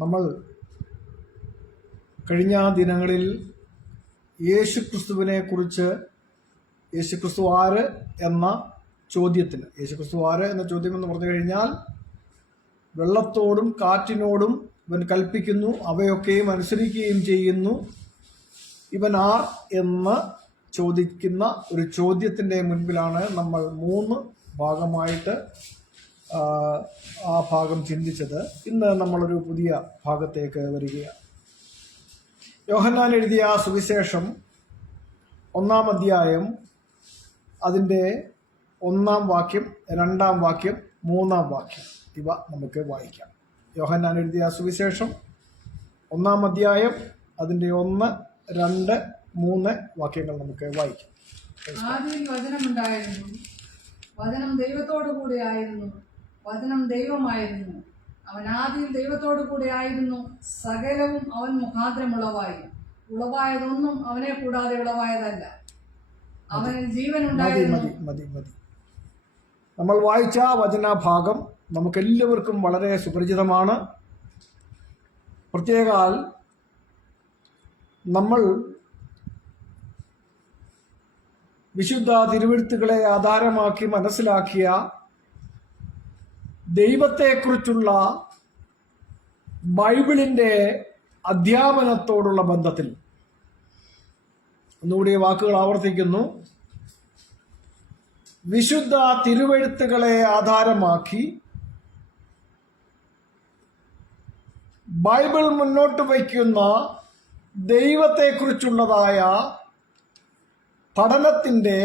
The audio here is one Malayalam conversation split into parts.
നമ്മൾ കഴിഞ്ഞ ദിനങ്ങളിൽ യേശുക്രിസ്തുവിനെ കുറിച്ച് യേശുക്രിസ്തു ആര് എന്ന ചോദ്യത്തിന് യേശുക്രിസ്തു ആര് എന്ന ചോദ്യം എന്ന് പറഞ്ഞു കഴിഞ്ഞാൽ വെള്ളത്തോടും കാറ്റിനോടും ഇവൻ കൽപ്പിക്കുന്നു, അവയൊക്കെയും അനുസരിക്കുകയും ചെയ്യുന്നു, ഇവൻ ആർ എന്ന് ചോദിക്കുന്ന ഒരു ചോദ്യത്തിൻ്റെ മുൻപിലാണ് നമ്മൾ 3 ഭാഗമായിട്ട് ആ ഭാഗം ചിന്തിച്ചത്. ഇന്ന് നമ്മളൊരു പുതിയ ഭാഗത്തേക്ക് വരികയാണ്. യോഹന്നാൻ എഴുതിയ സുവിശേഷം 1-ാം അധ്യായം അതിൻ്റെ 1-ാം വാക്യം, 2-ാം വാക്യം, 3-ാം വാക്യം ഇവ നമുക്ക് വായിക്കാം. യോഹന്നാൻ എഴുതിയ സുവിശേഷം 1-ാം അധ്യായം അതിൻ്റെ 1, 2, 3 വാക്യങ്ങൾ നമുക്ക് വായിക്കാം. ആദിയിൽ വചനമുണ്ടായിരുന്നു, വചനം ദൈവത്തോടു കൂടെ ആയിരുന്നു, വചനം ദൈവമായിരുന്നു. അവൻ ആദിയിൽ ദൈവത്തോടു കൂടെ ആയിരുന്നു. സകലവും അവൻ മുഖാന്തരം ഉളവായി. ഉളവായതൊന്നും അവനെ കൂടാതെ ഉളവായതല്ല. അവനിൽ ജീവൻ ഉണ്ടായിരുന്നു. നമ്മൾ വായിച്ച വചനഭാഗം നമുക്കെല്ലാവർക്കും വളരെ സുപരിചിതമാണ്. പ്രത്യേകാൽ നമ്മൾ വിശുദ്ധ തിരുവെഴുത്തുകളെ ആധാരമാക്കി മനസ്സിലാക്കിയ ദൈവത്തെക്കുറിച്ചുള്ള ബൈബിളിൻ്റെ അധ്യാപനത്തോടുള്ള ബന്ധത്തിൽ ഒന്നുകൂടി വാക്കുകൾ ആവർത്തിക്കുന്നു. വിശുദ്ധ തിരുവെഴുത്തുകളെ ആധാരമാക്കി ബൈബിൾ മുന്നോട്ട് വയ്ക്കുന്ന ദൈവത്തെക്കുറിച്ചുള്ളതായ പഠനത്തിൻ്റെ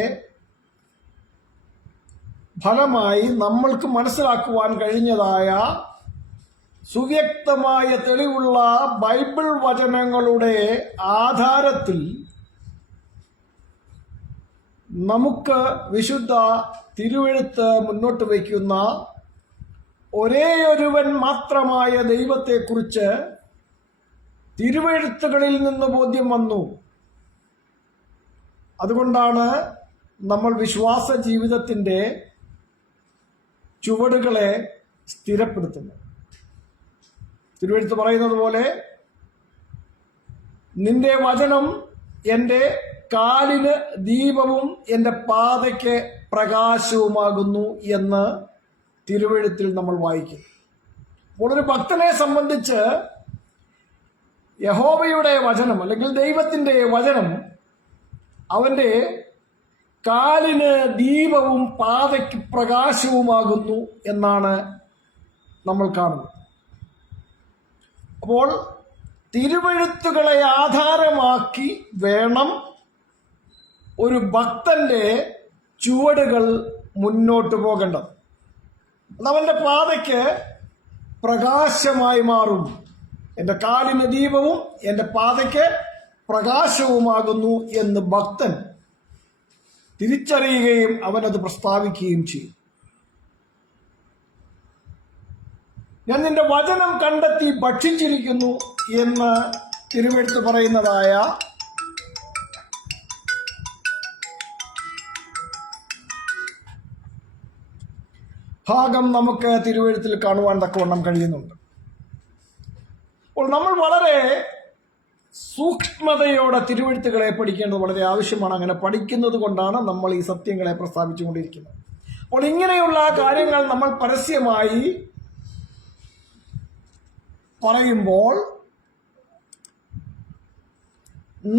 ഫലമായി നമ്മൾക്ക് മനസ്സിലാക്കുവാൻ കഴിഞ്ഞതായ സുവ്യക്തമായ തെളിവുള്ള ബൈബിൾ വചനങ്ങളുടെ ആധാരത്തിൽ നമുക്ക് വിശുദ്ധ തിരുവെഴുത്ത് മുന്നോട്ട് വയ്ക്കുന്ന ഒരേയൊരുവൻ മാത്രമായ ദൈവത്തെക്കുറിച്ച് തിരുവെഴുത്തുകളിൽ നിന്ന് ബോധ്യം വന്നു. അതുകൊണ്ടാണ് നമ്മൾ വിശ്വാസ ജീവിതത്തിൻ്റെ ചുവടുകളെ സ്ഥിരപ്പെടുത്തുന്നത്. തിരുവെഴുത്ത് പറയുന്നത് പോലെ നിന്റെ വചനം എൻ്റെ കാലിന് ദീപവും എൻ്റെ പാതയ്ക്ക് പ്രകാശവുമാകുന്നു എന്ന് തിരുവെഴുത്തിൽ നമ്മൾ വായിക്കും. അപ്പോൾ ഒരു ഭക്തനെ സംബന്ധിച്ച് യഹോവയുടെ വചനം അല്ലെങ്കിൽ ദൈവത്തിൻ്റെ വചനം അവൻ്റെ കാലിന് ദീപവും പാതയ്ക്ക് പ്രകാശവുമാകുന്നു എന്നാണ് നമ്മൾ കാണുന്നത്. അപ്പോൾ തിരുവെഴുത്തുകളെ ആധാരമാക്കി വേണം ഒരു ഭക്തന്റെ ചുവടുകൾ മുന്നോട്ട് പോകേണ്ടത്. അതവൻ്റെ പാതയ്ക്ക് പ്രകാശമായി മാറും. എൻ്റെ കാലിന് ദീപവും എൻ്റെ പാതയ്ക്ക് പ്രകാശവുമാകുന്നു എന്ന് ഭക്തൻ തിരിച്ചറിയുകയും അവനത് പ്രസ്താവിക്കുകയും ചെയ്യും. ഞാൻ നിന്റെ വചനം കണ്ടെത്തി ഭക്ഷിച്ചിരിക്കുന്നു എന്ന് തിരുവെഴുത്ത് പറയുന്നതായ ഭാഗം നമുക്ക് തിരുവെഴുത്തിൽ കാണുവാൻ തക്കവണ്ണം കഴിയുന്നുണ്ട്. അപ്പോൾ നമ്മൾ വളരെ സൂക്ഷ്മതയോടെ തിരുവെഴുത്തുകളെ പഠിക്കേണ്ടത് വളരെ ആവശ്യമാണ്. അങ്ങനെ പഠിക്കുന്നത് കൊണ്ടാണ് നമ്മൾ ഈ സത്യങ്ങളെ പ്രസ്താവിച്ചുകൊണ്ടിരിക്കുന്നത്. അപ്പോൾ ഇങ്ങനെയുള്ള കാര്യങ്ങൾ നമ്മൾ പരസ്യമായി പറയുമ്പോൾ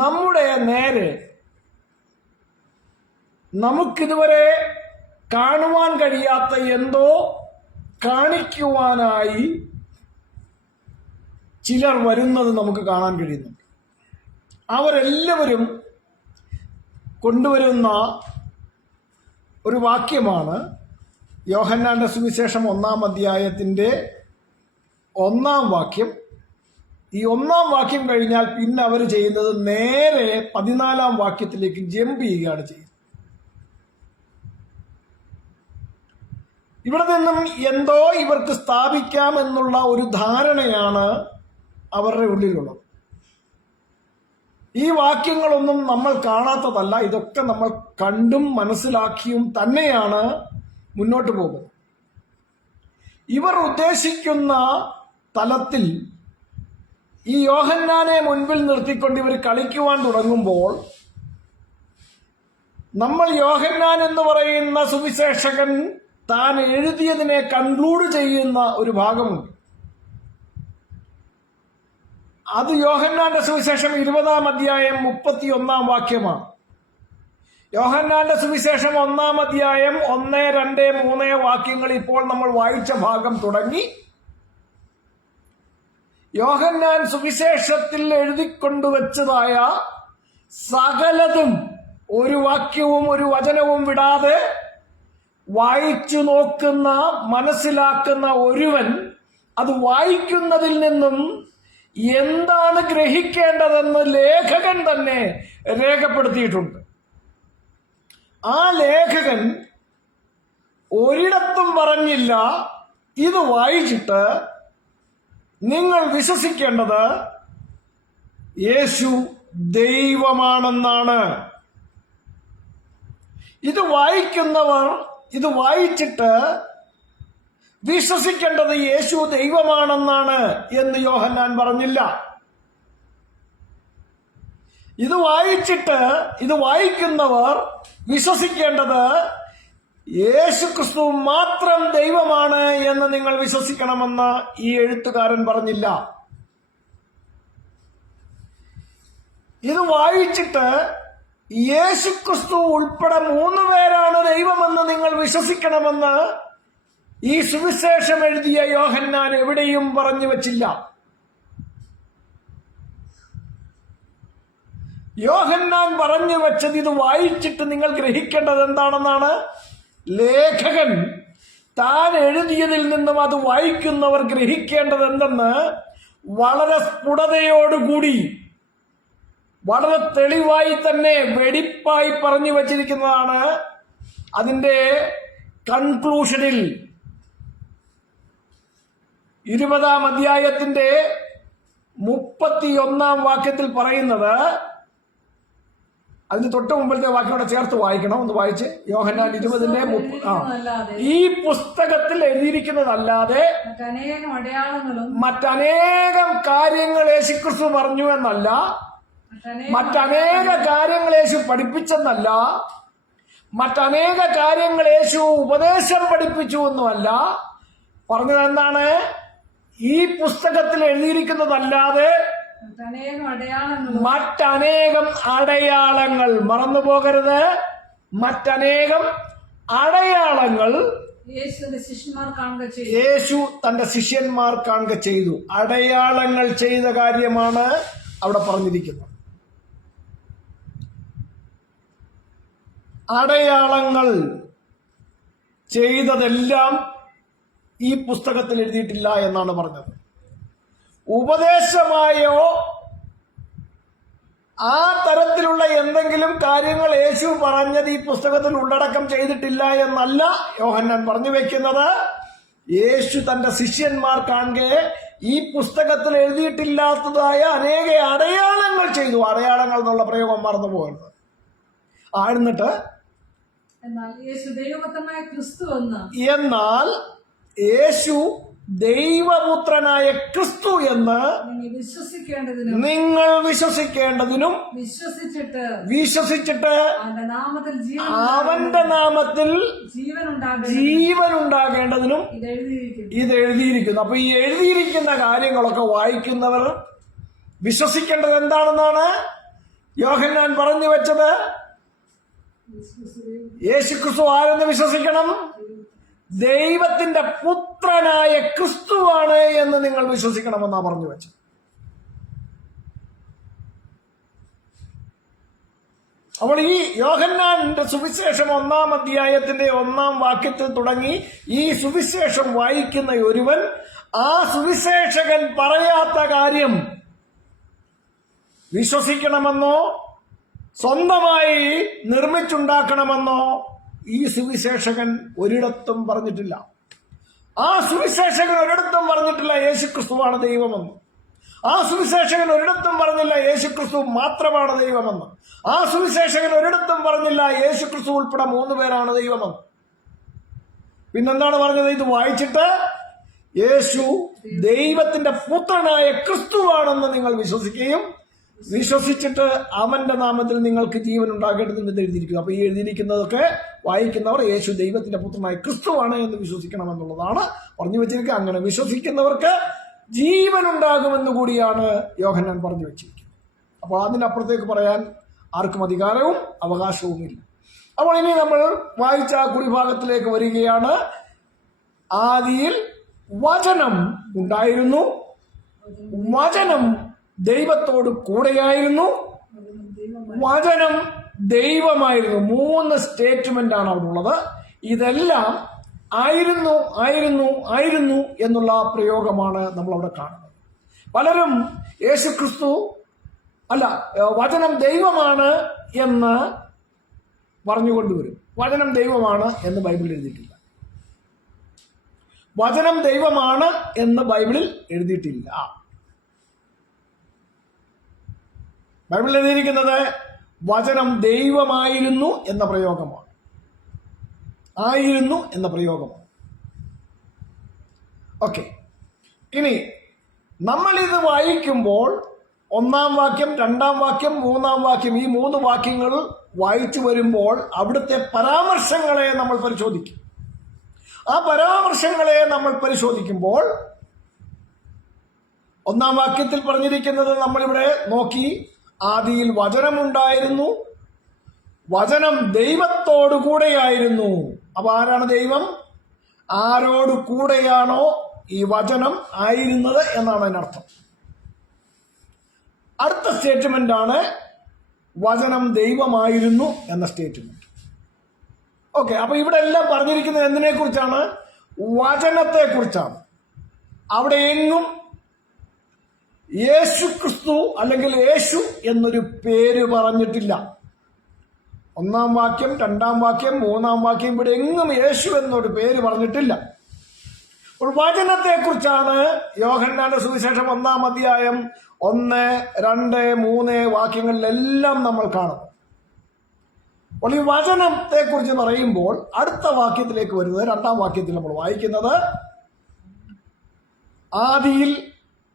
നമ്മുടെ നേരെ നമുക്കിതുവരെ കാണുവാൻ കഴിയാത്ത എന്തോ കാണിക്കുവാനായി ചിലർ വരുന്നത് നമുക്ക് കാണാൻ കഴിയുന്നുണ്ട്. അവരെല്ലാവരും കൊണ്ടുവരുന്ന ഒരു വാക്യമാണ് യോഹന്നാന്റെ സുവിശേഷം 1-ാം അധ്യായത്തിൻ്റെ 1-ാം വാക്യം. ഈ 1-ാം വാക്യം കഴിഞ്ഞാൽ പിന്നെ അവർ ചെയ്യുന്നത് നേരെ 14-ാം വാക്യത്തിലേക്ക് ജമ്പ് ചെയ്യുകയാണ് ചെയ്യുന്നത്. ഇവിടെ നിന്നും എന്തോ ഇവർക്ക് സ്ഥാപിക്കാം എന്നുള്ള ഒരു ധാരണയാണ് അവരുടെ ഉള്ളിലുള്ളത്. ഈ വാക്യങ്ങളൊന്നും നമ്മൾ കാണാത്തതല്ല. ഇതൊക്കെ നമ്മൾ കണ്ടും മനസ്സിലാക്കിയും തന്നെയാണ് മുന്നോട്ട് പോകുന്നത്. ഇവർ ഉദ്ദേശിക്കുന്ന തലത്തിൽ ഈ യോഹന്നാനെ മുൻപിൽ നിർത്തിക്കൊണ്ട് ഇവർ കളിക്കുവാൻ തുടങ്ങുമ്പോൾ നമ്മൾ യോഹന്നാൻ എന്ന് പറയുന്ന സുവിശേഷകൻ താൻ എഴുതിയതിനെ കൺക്ലൂഡ് ചെയ്യുന്ന ഒരു ഭാഗമുണ്ട്. അത് യോഹന്നാന്റെ സുവിശേഷം 20-ാം അധ്യായം 31-ാം വാക്യമാണ്. യോഹന്നാന്റെ സുവിശേഷം 1-ാം അധ്യായം 1, 2, 3 വാക്യങ്ങൾ ഇപ്പോൾ നമ്മൾ വായിച്ച ഭാഗം തുടങ്ങി യോഹന്നാൻ സുവിശേഷത്തിൽ എഴുതിക്കൊണ്ടുവച്ചതായ സകലതും ഒരു വാക്യവും ഒരു വചനവും വിടാതെ വായിച്ചു നോക്കുന്ന, മനസ്സിലാക്കുന്ന ഒരുവൻ അത് വായിക്കുന്നതിൽ നിന്നും എന്താണ് ഗ്രഹിക്കേണ്ടതെന്ന് ലേഖകൻ തന്നെ രേഖപ്പെടുത്തിയിട്ടുണ്ട്. ആ ലേഖകൻ ഒരിടത്തും പറഞ്ഞില്ല ഇത് വായിച്ചിട്ട് നിങ്ങൾ വിശ്വസിക്കേണ്ടത് യേശു ദൈവമാണെന്നാണ്. ഇത് വായിക്കുന്നവർ ഇത് വായിച്ചിട്ട് വിശ്വസിക്കേണ്ടത് യേശു ദൈവമാണെന്നാണ് എന്ന് യോഹന്നാൻ പറഞ്ഞില്ല. ഇത് വായിച്ചിട്ട് ഇത് വായിക്കുന്നവർ വിശ്വസിക്കേണ്ടത് യേശു ക്രിസ്തു മാത്രം ദൈവമാണ് എന്ന് നിങ്ങൾ വിശ്വസിക്കണമെന്ന് ഈ എഴുത്തുകാരൻ പറഞ്ഞില്ല. ഇത് വായിച്ചിട്ട് യേശു ക്രിസ്തു ഉൾപ്പെടെ 3 പേരാണ് ദൈവമെന്ന് നിങ്ങൾ വിശ്വസിക്കണമെന്ന് ഈ സുവിശേഷം എഴുതിയ യോഹന്നാൻ എവിടെയും പറഞ്ഞു വച്ചില്ല. യോഹന്നാൻ പറഞ്ഞു വച്ചത് ഇത് വായിച്ചിട്ട് നിങ്ങൾ ഗ്രഹിക്കേണ്ടത് എന്താണെന്നാണ്. ലേഖകൻ താൻ എഴുതിയതിൽ നിന്നും അത് വായിക്കുന്നവർ ഗ്രഹിക്കേണ്ടത് എന്തെന്ന് വളരെ സ്ഫുടതയോടുകൂടി, വളരെ തെളിവായി തന്നെ വെടിപ്പായി പറഞ്ഞു വച്ചിരിക്കുന്നതാണ്. അതിന്റെ കൺക്ലൂഷനിൽ 20-ാം അധ്യായത്തിന്റെ 31-ാം വാക്യത്തിൽ പറയുന്നത്, അതിന് തൊട്ട് മുമ്പിലത്തെ വാക്യോടെ ചേർത്ത് വായിക്കണം. ഒന്ന് വായിച്ച് യോഹന്നാൻ 20-ന്റെ ഈ പുസ്തകത്തിൽ എഴുതിയിരിക്കുന്നതല്ലാതെ മറ്റനേകം കാര്യങ്ങൾ യേശുക്രിസ്തു പറഞ്ഞു എന്നല്ല, മറ്റനേക കാര്യങ്ങൾ യേശു പഠിപ്പിച്ചെന്നല്ല, മറ്റനേക കാര്യങ്ങൾ യേശു ഉപദേശം പഠിപ്പിച്ചു എന്നുമല്ല പറഞ്ഞത്. എന്താണ്? ഈ പുസ്തകത്തിൽ എഴുതിയിരിക്കുന്നതല്ലാതെ മറ്റനേകം അടയാളങ്ങൾ, മറന്നു പോകരുത്, മറ്റനേകം അടയാളങ്ങൾ യേശു തന്റെ ശിഷ്യന്മാർ കാണുക ചെയ്തു. അടയാളങ്ങൾ ചെയ്ത കാര്യമാണ് അവിടെ പറഞ്ഞിരിക്കുന്നത്. അടയാളങ്ങൾ ചെയ്തതെല്ലാം ഈ പുസ്തകത്തിൽ എഴുതിയിട്ടില്ല എന്നാണ് പറഞ്ഞത്. ഉപദേശമായോ ആ തരത്തിലുള്ള എന്തെങ്കിലും കാര്യങ്ങൾ യേശു പറഞ്ഞത് ഈ പുസ്തകത്തിൽ ഉള്ളടക്കം ചെയ്തിട്ടില്ല എന്നല്ല യോഹന്നാൻ പറഞ്ഞു വെക്കുന്നത്. യേശു തന്റെ ശിഷ്യന്മാർ കാണുക ഈ പുസ്തകത്തിൽ എഴുതിയിട്ടില്ലാത്തതായ അനേക അടയാളങ്ങൾ ചെയ്തു. അടയാളങ്ങൾ എന്നുള്ള പ്രയോഗം മറന്നു പോകരുത്. എന്നിട്ട് എന്നാൽ യേശു ദൈവപുത്രനായ ക്രിസ്തു എന്ന് നിങ്ങൾ വിശ്വസിക്കേണ്ടതിനും വിശ്വസിച്ചിട്ട് അവന്റെ നാമത്തിൽ ജീവൻ ഉണ്ടാകേണ്ടതിനും ഇത് എഴുതിയിരിക്കുന്നു. അപ്പൊ ഈ എഴുതിയിരിക്കുന്ന കാര്യങ്ങളൊക്കെ വായിക്കുന്നവർ വിശ്വസിക്കേണ്ടത് എന്താണെന്നാണ് യോഹന്നാൻ പറഞ്ഞു വെച്ചത്. യേശുക്രിസ്തു ആരെന്ന് വിശ്വസിക്കണം? ദൈവത്തിന്റെ പുത്രനായ ക്രിസ്തുവാണ് എന്ന് നിങ്ങൾ വിശ്വസിക്കണമെന്നാ പറഞ്ഞു വെച്ചത്. അപ്പോൾ ഈ യോഹന്നാന്റെ സുവിശേഷം 1-ാം അധ്യായത്തിന്റെ 1-ാം വാക്യത്തിൽ തുടങ്ങി ഈ സുവിശേഷം വായിക്കുന്ന ഒരുവൻ ആ സുവിശേഷകൻ പറയാത്ത കാര്യം വിശ്വസിക്കണമെന്നോ സ്വന്തമായി നിർമ്മിച്ചുണ്ടാക്കണമെന്നോ ഈ സുവിശേഷകൻ ഒരിടത്തും പറഞ്ഞിട്ടില്ല. ആ സുവിശേഷകൻ ഒരിടത്തും പറഞ്ഞിട്ടില്ല യേശുക്രിസ്തുവാണ് ദൈവമെന്ന്. ആ സുവിശേഷകൻ ഒരിടത്തും പറഞ്ഞില്ല യേശുക്രിസ്തു മാത്രമാണ് ദൈവമെന്ന്. ആ സുവിശേഷകൻ ഒരിടത്തും പറഞ്ഞില്ല യേശുക്രിസ്തു ഉൾപ്പെടെ 3 പേരാണ് ദൈവമെന്ന്. പിന്നെന്താണ് പറഞ്ഞത്? ഇത് വായിച്ചിട്ട് യേശു ദൈവത്തിന്റെ പുത്രനായ ക്രിസ്തുവാണെന്ന് നിങ്ങൾ വിശ്വസിക്കുകയും വിശ്വസിച്ചിട്ട് അവന്റെ നാമത്തിൽ നിങ്ങൾക്ക് ജീവൻ ഉണ്ടാകേണ്ടതെന്ന് എഴുതിയിരിക്കുന്നു. അപ്പൊ ഈ എഴുതിയിരിക്കുന്നതൊക്കെ വായിക്കുന്നവർ യേശു ദൈവത്തിന്റെ പുത്രനായ ക്രിസ്തുവാണ് എന്ന് വിശ്വസിക്കണമെന്നുള്ളതാണ് പറഞ്ഞു വെച്ചിരിക്കുക. അങ്ങനെ വിശ്വസിക്കുന്നവർക്ക് ജീവൻ ഉണ്ടാകുമെന്ന് കൂടിയാണ് യോഹന്നാൻ പറഞ്ഞു വെച്ചിരിക്കുന്നത്. അപ്പോൾ അതിനപ്പുറത്തേക്ക് പറയാൻ ആർക്കും അധികാരവും അവകാശവുമില്ല. അപ്പോൾ ഇനി നമ്മൾ വായിച്ച കുറിഭാഗത്തിലേക്ക് വരികയാണ്. ആദിയിൽ വചനം ഉണ്ടായിരുന്നു, വചനം ദൈവത്തോട് കൂടെയായിരുന്നു, വചനം ദൈവമായിരുന്നു. 3 സ്റ്റേറ്റ്മെന്റ് ആണ് അവിടെ ഉള്ളത്. ഇതെല്ലാം ആയിരുന്നു ആയിരുന്നു ആയിരുന്നു എന്നുള്ള പ്രയോഗമാണ് നമ്മൾ അവിടെ കാണുന്നത്. പലരും യേശുക്രിസ്തു അല്ല വചനം ദൈവമാണ് എന്ന് പറഞ്ഞുകൊണ്ടുവരും. വചനം ദൈവമാണ് എന്ന് ബൈബിളിൽ എഴുതിയിട്ടില്ല. വചനം ദൈവമാണ് എന്ന് ബൈബിളിൽ എഴുതിയിട്ടില്ല. ബൈബിളിൽ എഴുതിയിരിക്കുന്നത് വചനം ദൈവമായിരുന്നു എന്ന പ്രയോഗമാണ്. ആയിരുന്നു എന്ന പ്രയോഗമാണ്. ഓക്കെ, ഇനി നമ്മളിത് വായിക്കുമ്പോൾ 1-ാം വാക്യം, 2-ാം വാക്യം, 3-ാം വാക്യം, ഈ 3 വാക്യങ്ങൾ വായിച്ചു വരുമ്പോൾ അവിടുത്തെ പരാമർശങ്ങളെ നമ്മൾ പരിശോധിക്കും. ആ പരാമർശങ്ങളെ നമ്മൾ പരിശോധിക്കുമ്പോൾ 1-ാം വാക്യത്തിൽ പറഞ്ഞിരിക്കുന്നത് നമ്മളിവിടെ നോക്കി. ആദിയിൽ വചനമുണ്ടായിരുന്നു, വചനം ദൈവത്തോടു കൂടെയായിരുന്നു. അപ്പൊ ആരാണ് ദൈവം? ആരോട് കൂടെയാണോ ഈ വചനം ആയിരുന്നത് എന്നാണ് അതിനർത്ഥം. അടുത്ത സ്റ്റേറ്റ്മെന്റ് ആണ് വചനം ദൈവമായിരുന്നു എന്ന സ്റ്റേറ്റ്മെന്റ്. ഓക്കെ, അപ്പൊ ഇവിടെ എല്ലാം പറഞ്ഞിരിക്കുന്നത് എന്തിനെ കുറിച്ചാണ്? വചനത്തെ കുറിച്ചാണ്. അവിടെ എങ്ങും യേശു ക്രിസ്തു അല്ലെങ്കിൽ യേശു എന്നൊരു പേര് പറഞ്ഞിട്ടില്ല. 1-ാം വാക്യം, 2-ാം വാക്യം, 3-ാം വാക്യം ഇവിടെ എങ്ങും യേശു എന്നൊരു പേര് പറഞ്ഞിട്ടില്ല. അപ്പോൾ വചനത്തെ കുറിച്ചാണ് യോഹന്നാന്റെ സുവിശേഷം 1-ാം അധ്യായം 1, 2, 3 വാക്യങ്ങളിലെല്ലാം നമ്മൾ കാണുന്നു. അപ്പോൾ ഈ വചനത്തെ കുറിച്ച് പറയുമ്പോൾ അടുത്ത വാക്യത്തിലേക്ക് വരുന്നത് 2-ാം വാക്യത്തിൽ നമ്മൾ വായിക്കുന്നത് ആദിയിൽ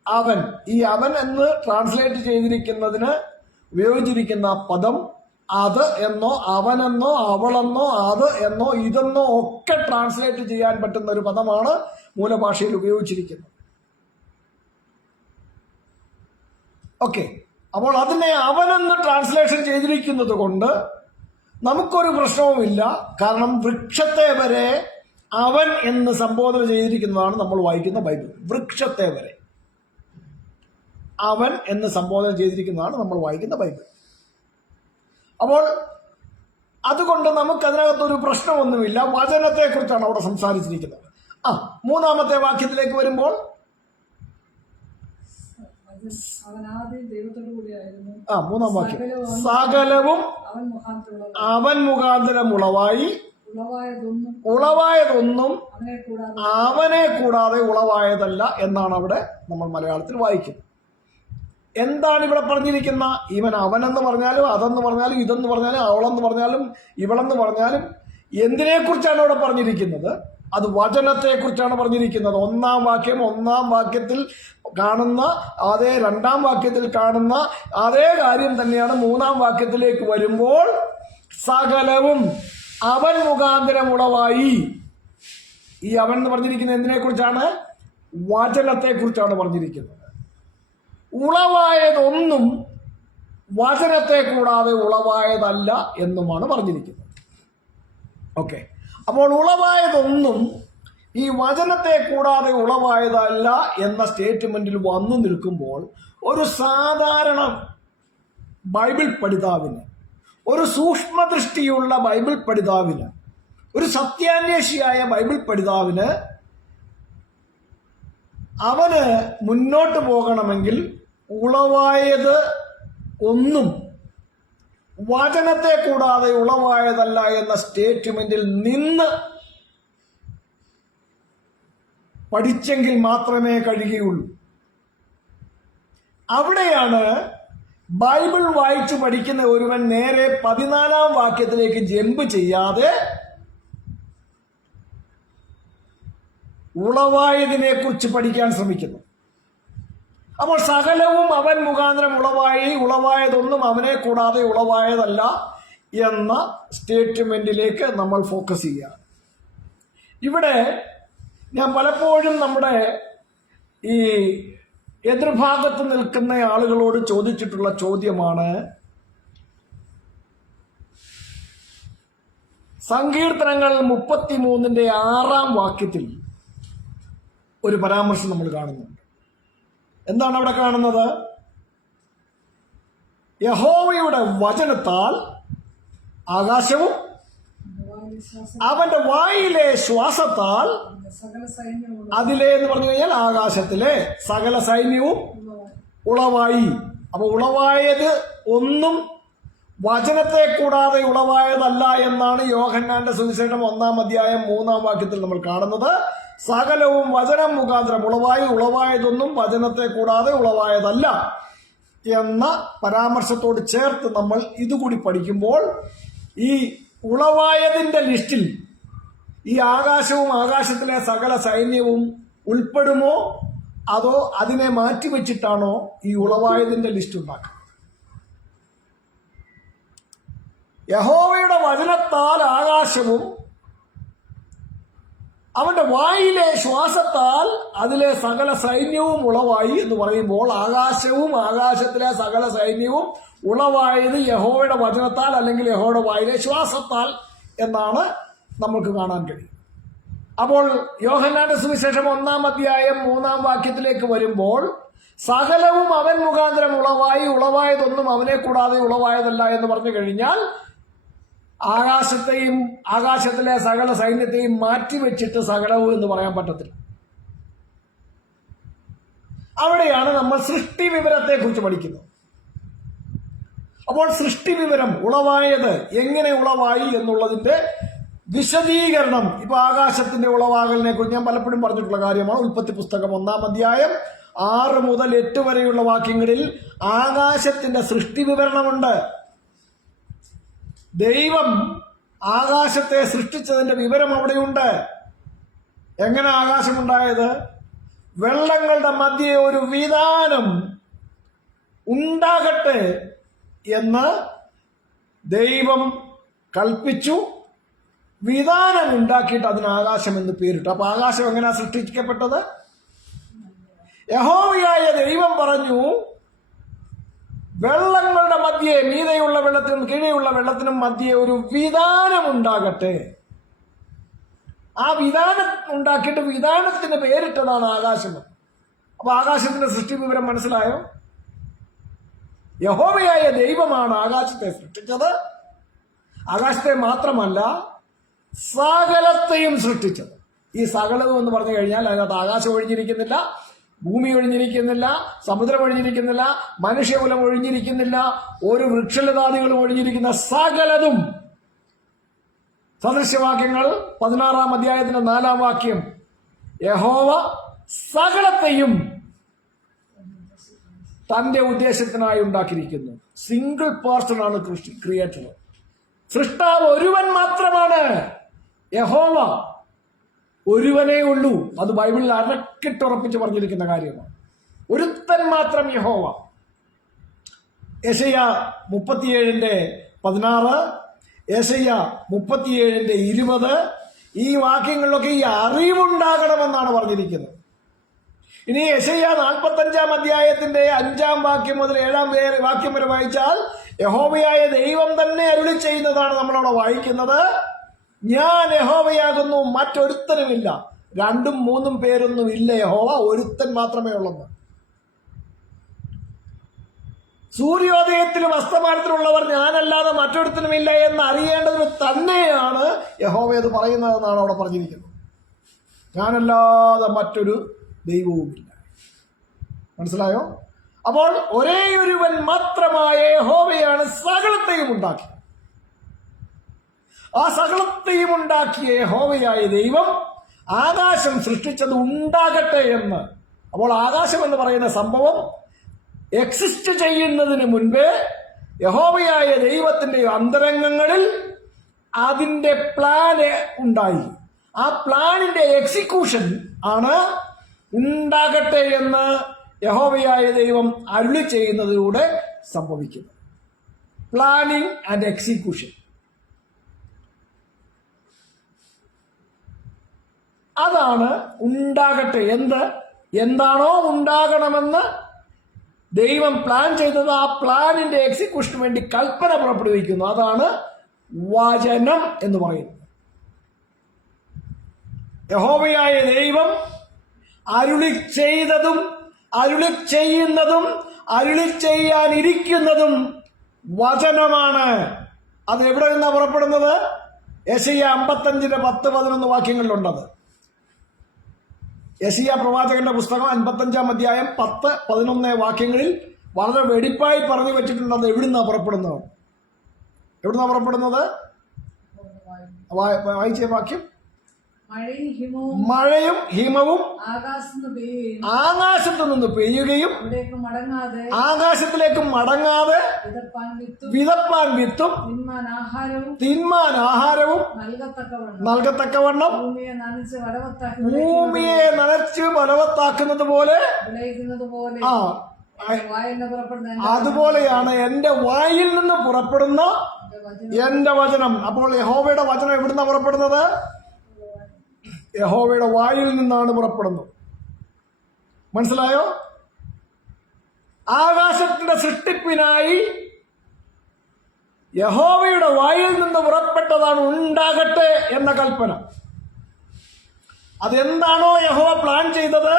അവൻ. ഈ അവൻ എന്ന് ട്രാൻസ്ലേറ്റ് ചെയ്തിരിക്കുന്നതിന് ഉപയോഗിച്ചിരിക്കുന്ന പദം അത് എന്നോ അവനെന്നോ അവളെന്നോ അത് എന്നോ ഇതെന്നോ ഒക്കെ ട്രാൻസ്ലേറ്റ് ചെയ്യാൻ പറ്റുന്ന ഒരു പദമാണ് മൂലഭാഷയിൽ ഉപയോഗിച്ചിരിക്കുന്നത്. ഓക്കെ, അപ്പോൾ അതിനെ അവനെന്ന് ട്രാൻസ്ലേഷൻ ചെയ്തിരിക്കുന്നത് കൊണ്ട് നമുക്കൊരു പ്രശ്നവുമില്ല. കാരണം വൃക്ഷത്തെ വരെ അവൻ എന്ന് സംബോധന ചെയ്തിരിക്കുന്നതാണ് നമ്മൾ വായിക്കുന്ന ബൈബിൾ. വൃക്ഷത്തെ വരെ അവൻ എന്ന് സംബോധന ചെയ്തിരിക്കുന്നതാണ് നമ്മൾ വായിക്കുന്ന ബൈബിൾ. അപ്പോൾ അതുകൊണ്ട് നമുക്കതിനകത്തൊരു പ്രശ്നമൊന്നുമില്ല. വചനത്തെ കുറിച്ചാണ് അവിടെ സംസാരിച്ചിരിക്കുന്നത്. 3-ാമത്തെ വാക്യത്തിലേക്ക് വരുമ്പോൾ മൂന്നാം വാക്യം, സകലവും അവൻ മുഖാന്തരം ഉളവായി, ഉളവായതൊന്നും അവനെ കൂടാതെ ഉളവായതല്ല എന്നാണ് അവിടെ നമ്മൾ മലയാളത്തിൽ വായിക്കുന്നത്. എന്താണ് ഇവിടെ പറഞ്ഞിരിക്കുന്ന? ഇവൻ അവനെന്ന് പറഞ്ഞാലും അതെന്ന് പറഞ്ഞാലും ഇതെന്ന് പറഞ്ഞാലും അവളെന്ന് പറഞ്ഞാലും ഇവളെന്ന് പറഞ്ഞാലും എന്തിനെ കുറിച്ചാണ് അവിടെ പറഞ്ഞിരിക്കുന്നത്? അത് വചനത്തെ കുറിച്ചാണ് പറഞ്ഞിരിക്കുന്നത്. 1-ാം വാക്യം 1-ാം വാക്യത്തിൽ കാണുന്ന അതേ 2-ാം വാക്യത്തിൽ കാണുന്ന അതേ കാര്യം തന്നെയാണ് 3-ാം വാക്യത്തിലേക്ക് വരുമ്പോൾ സകലവും അവൻ മുഖാന്തരം ഉളവായി. ഈ അവൻ എന്ന് പറഞ്ഞിരിക്കുന്നത് എന്തിനെ കുറിച്ചാണ്? വചനത്തെ കുറിച്ചാണ് പറഞ്ഞിരിക്കുന്നത്. ഉളവായതൊന്നും വചനത്തെ കൂടാതെ ഉളവായതല്ല എന്നുമാണ് പറഞ്ഞിരിക്കുന്നത്. ഓക്കെ, അപ്പോൾ ഉളവായതൊന്നും ഈ വചനത്തെ കൂടാതെ ഉളവായതല്ല എന്ന സ്റ്റേറ്റ്മെന്റിൽ വന്നു നിൽക്കുമ്പോൾ ഒരു സാധാരണ ബൈബിൾ പഠിതാവിന്, ഒരു സൂക്ഷ്മദൃഷ്ടിയുള്ള ബൈബിൾ പഠിതാവിന്, ഒരു സത്യാന്വേഷിയായ ബൈബിൾ പഠിതാവിന് അവന് മുന്നോട്ട് പോകണമെങ്കിൽ ഉളവായത് ഒന്നും വചനത്തെ കൂടാതെ ഉളവായതല്ല എന്ന സ്റ്റേറ്റ്മെന്റിൽ നിന്ന് പഠിച്ചെങ്കിൽ മാത്രമേ കഴിയുകയുള്ളൂ. അവിടെയാണ് ബൈബിൾ വായിച്ചു പഠിക്കുന്ന ഒരുവൻ നേരെ 14-ാം വാക്യത്തിലേക്ക് ജമ്പ് ചെയ്യാതെ ഉളവായതിനെ കുറിച്ച് പഠിക്കാൻ ശ്രമിക്കുന്നു. അപ്പോൾ സകലവും അവൻ മുഖാന്തരം ഉളവായി, ഉളവായതൊന്നും അവനെ കൂടാതെ ഉളവായതല്ല എന്ന സ്റ്റേറ്റ്മെന്റിലേക്ക് നമ്മൾ ഫോക്കസ് ചെയ്യുക. ഇവിടെ ഞാൻ പലപ്പോഴും നമ്മുടെ ഈ എതിർഭാഗത്ത് നിൽക്കുന്ന ആളുകളോട് ചോദിച്ചിട്ടുള്ള ചോദ്യമാണ്, സങ്കീർത്തനങ്ങൾ 33-6 വാക്യത്തിൽ ഒരു പരാമർശം നമ്മൾ കാണുന്നുണ്ട്. എന്താണ് അവിടെ കാണുന്നത്? യഹോവയുടെ വചനത്താൽ ആകാശവും അവന്റെ വായിലെ ശ്വാസത്താൽ അതിലെ എന്ന് പറഞ്ഞു കഴിഞ്ഞാൽ ആകാശത്തിലെ സകല സൈന്യവും ഉളവായി. അപ്പൊ ഉളവായത് ഒന്നും വചനത്തെ കൂടാതെ ഉളവായതല്ല എന്നാണ് യോഹന്നാന്റെ സുവിശേഷം 1-3 വാക്യത്തിൽ നമ്മൾ കാണുന്നത്. സകലവും വചനം മുഖാന്തരം ഉളവായി, ഉളവായതൊന്നും വചനത്തെ കൂടാതെ ഉളവായതല്ല എന്ന പരാമർശത്തോട് ചേർത്ത് നമ്മൾ ഇതുകൂടി പഠിക്കുമ്പോൾ ഈ ഉളവായതിന്റെ ലിസ്റ്റിൽ ഈ ആകാശവും ആകാശത്തിലെ സകല സൈന്യവും ഉൾപ്പെടുമോ, അതോ അതിനെ മാറ്റിവെച്ചിട്ടാണോ ഈ ഉളവായതിന്റെ ലിസ്റ്റ് ഉണ്ടാക്കുന്നത്? യഹോവയുടെ വചനത്താൽ ആകാശവും അവന്റെ വായിലെ ശ്വാസത്താൽ അതിലെ സകല സൈന്യവും ഉളവായി എന്ന് പറയുമ്പോൾ ആകാശവും ആകാശത്തിലെ സകല സൈന്യവും ഉളവായത് യഹോവയുടെ വചനത്താൽ അല്ലെങ്കിൽ യഹോവയുടെ വായിലെ ശ്വാസത്താൽ എന്നാണ് നമുക്ക് കാണാൻ കഴിയും. അപ്പോൾ യോഹന്നാന്റെ സുവിശേഷം 1-3 വാക്യത്തിലേക്ക് വരുമ്പോൾ സകലവും അവൻ മുഖാന്തരം ഉളവായി, ഉളവായതൊന്നും അവനെ കൂടാതെ ഉളവായതല്ല എന്ന് പറഞ്ഞു കഴിഞ്ഞാൽ ആകാശത്തെയും ആകാശത്തിലെ സകല സൈന്യത്തെയും മാറ്റിവെച്ചിട്ട് സകലവും എന്ന് പറയാൻ പറ്റത്തില്ല. അവിടെയാണ് നമ്മൾ സൃഷ്ടി വിവരത്തെ കുറിച്ച് പഠിക്കുന്നത്. അപ്പോൾ സൃഷ്ടി വിവരം ഉളവായത് എങ്ങനെ ഉളവായി എന്നുള്ളതിന്റെ വിശദീകരണം ഇപ്പൊ ആകാശത്തിന്റെ ഉളവാകലിനെ കുറിച്ച് ഞാൻ പലപ്പോഴും പറഞ്ഞിട്ടുള്ള കാര്യമാണ്. ഉൽപ്പത്തി പുസ്തകം 1-6 മുതൽ 8 വരെയുള്ള വാക്യങ്ങളിൽ ആകാശത്തിന്റെ സൃഷ്ടി വിവരണമുണ്ട്. ദൈവം ആകാശത്തെ സൃഷ്ടിച്ചതിന്റെ വിവരം അവിടെയുണ്ട്. എങ്ങനെ ആകാശമുണ്ടായത്? വെള്ളങ്ങളുടെ മധ്യേ ഒരു വിധാനം ഉണ്ടാകട്ടെ എന്ന് ദൈവം കൽപ്പിച്ചു. വിധാനം ഉണ്ടാക്കിയിട്ട് അതിന് ആകാശം എന്ന് പേരിട്ടു. അപ്പൊ ആകാശം എങ്ങനെയാ സൃഷ്ടിക്കപ്പെട്ടത്? യഹോവയായ ദൈവം പറഞ്ഞു, വെള്ളങ്ങളുടെ മധ്യേ, മീതെയുള്ള വെള്ളത്തിനും കീഴെയുള്ള വെള്ളത്തിനും മധ്യേ ഒരു വിധാനം ഉണ്ടാകട്ടെ. ആ വിധാനം ഉണ്ടാക്കിയിട്ട് വിധാനത്തിന് പേരിട്ടതാണ് ആകാശം. അപ്പൊ ആകാശത്തിന്റെ സൃഷ്ടി വിവരം മനസ്സിലായോ? യഹോവയായ ദൈവമാണ് ആകാശത്തെ സൃഷ്ടിച്ചത്. ആകാശത്തെ മാത്രമല്ല സകലത്തെയും സൃഷ്ടിച്ചത്. ഈ സകലതും എന്ന് പറഞ്ഞു കഴിഞ്ഞാൽ അതിനകത്ത് ആകാശം ഒഴിഞ്ഞിരിക്കുന്നില്ല, ഭൂമി ഒഴിഞ്ഞിരിക്കുന്നില്ല, സമുദ്രം ഒഴിഞ്ഞിരിക്കുന്നില്ല, മനുഷ്യകുലം ഒഴിഞ്ഞിരിക്കുന്നില്ല, ഒരു വൃക്ഷലതാദികളും ഒഴിഞ്ഞിരിക്കുന്ന സകലതും. സദൃശ്യവാക്യങ്ങൾ 16 4 വാക്യം, യഹോവ സകലത്തെയും തന്റെ ഉദ്ദേശത്തിനായി ഉണ്ടാക്കിയിരിക്കുന്നു. സിംഗിൾ പേഴ്സൺ ആണ് ക്രിയേറ്റർ. സൃഷ്ടാവ് ഒരുവൻ മാത്രമാണ്. യഹോവ ഒരുവനേ ഉള്ളൂ. അത് ബൈബിളിൽ അരക്കിട്ടുറപ്പിച്ച് പറഞ്ഞിരിക്കുന്ന കാര്യമാണ്. ഒരുത്തൻ മാത്രം യഹോവ. യെശയ്യാ 37:16, യെശയ്യാ 37:20 ഈ വാക്യങ്ങളിലൊക്കെ ഈ അറിവുണ്ടാകണമെന്നാണ് പറഞ്ഞിരിക്കുന്നത്. ഇനി യെശയ്യാ 45 5 വാക്യം മുതൽ 7 വാക്യം വരെ വായിച്ചാൽ യഹോവയായ ദൈവം തന്നെ അരുളി ചെയ്യുന്നതാണ് നമ്മളവിടെ വായിക്കുന്നത്. ഞാൻ യഹോവയാകുന്നു, മറ്റൊരുത്തനുമില്ല. 2 3 പേരൊന്നും ഇല്ല. യഹോവ ഒരുത്തൻ മാത്രമേ ഉള്ളൂ. സൂര്യോദയത്തിലും അസ്തമാനത്തിലുള്ളവർ ഞാനല്ലാതെ മറ്റൊരുത്തനുമില്ല എന്ന് അറിയേണ്ടതിന് തന്നെയാണ് യഹോവ ഇത് പറയുന്നതെന്നാണ് അവിടെ പറഞ്ഞിരിക്കുന്നത്. ഞാനല്ലാതെ മറ്റൊരു ദൈവവുമില്ല. മനസ്സിലായോ? അപ്പോൾ ഒരേ ഒരുവൻ മാത്രമായ യഹോവയാണ് സകലത്തെയും ഉണ്ടാക്കിയത്. ആ സകലത്തെയും ഉണ്ടാക്കിയ യഹോവയായ ദൈവം ആകാശം സൃഷ്ടിച്ചത് ഉണ്ടാകട്ടെ എന്ന്. അപ്പോൾ ആകാശം എന്ന് പറയുന്ന സംഭവം എക്സിസ്റ്റ് ചെയ്യുന്നതിന് മുൻപേ യഹോവയായ ദൈവത്തിന്റെ അന്തരംഗങ്ങളിൽ അതിന്റെ പ്ലാന് ഉണ്ടായി. ആ പ്ലാനിന്റെ എക്സിക്യൂഷൻ ആണ് ഉണ്ടാകട്ടെ എന്ന് യഹോവയായ ദൈവം അരുളി ചെയ്യുന്നതിലൂടെ സംഭവിക്കുന്നത്. Planning and execution. അതാണ് ഉണ്ടാകട്ടെ. എന്താണോ ഉണ്ടാകണമെന്ന് ദൈവം പ്ലാൻ ചെയ്തത്, ആ പ്ലാനിന്റെ എക്സിക്യൂഷന് വേണ്ടി കൽപ്പന പുറപ്പെടുവിക്കുന്നു. അതാണ് വചനം എന്ന് പറയുന്നത്. യഹോവയായ ദൈവം അരുളി ചെയ്തതും അരുളി ചെയ്യുന്നതും അരുളി ചെയ്യാനിരിക്കുന്നതും വചനമാണ്. അത് എവിടെ നിന്നാണ് പുറപ്പെടുന്നത്? യെശയ്യാ 55:10-11 വാക്യങ്ങളിലുണ്ടത്. യെശയ്യാ പ്രവാചകന്റെ പുസ്തകം 55-ാം അധ്യായം 10-11 വാക്യങ്ങളിൽ വളരെ വെടിപ്പായി പറഞ്ഞു വെച്ചിട്ടുണ്ട്. അത് എവിടുന്നാ പുറപ്പെടുന്നത്? വായിച്ച വാക്യം. മഴയും ഹിമവും ആകാശത്തു നിന്ന് പെയ്യുകയും ആകാശത്തിലേക്ക് മടങ്ങാതെ വിതപ്പാൻ വിത്തും തിന്മാൻ ആഹാരവും നൽകത്തക്കവണ്ണം ഭൂമിയെ നനച്ച് ബലവത്താക്കുന്നത് പോലെ അതുപോലെയാണ് എന്റെ വായിൽ നിന്ന് പുറപ്പെടുന്ന എന്റെ വചനം. അപ്പോൾ യഹോവയുടെ വചനം എവിടുന്ന പുറപ്പെടുന്നത്? യഹോവയുടെ വായിൽ നിന്നാണ് പുറപ്പെടുന്നത്. മനസ്സിലായോ? ആകാശത്തിന്റെ സൃഷ്ടിപ്പിനായി യഹോവയുടെ വായിൽ നിന്ന് പുറപ്പെട്ടതാണ് ഉണ്ടാകട്ടെ എന്ന കൽപ്പന. അതെന്താണോ യഹോവ പ്ലാൻ ചെയ്തത്,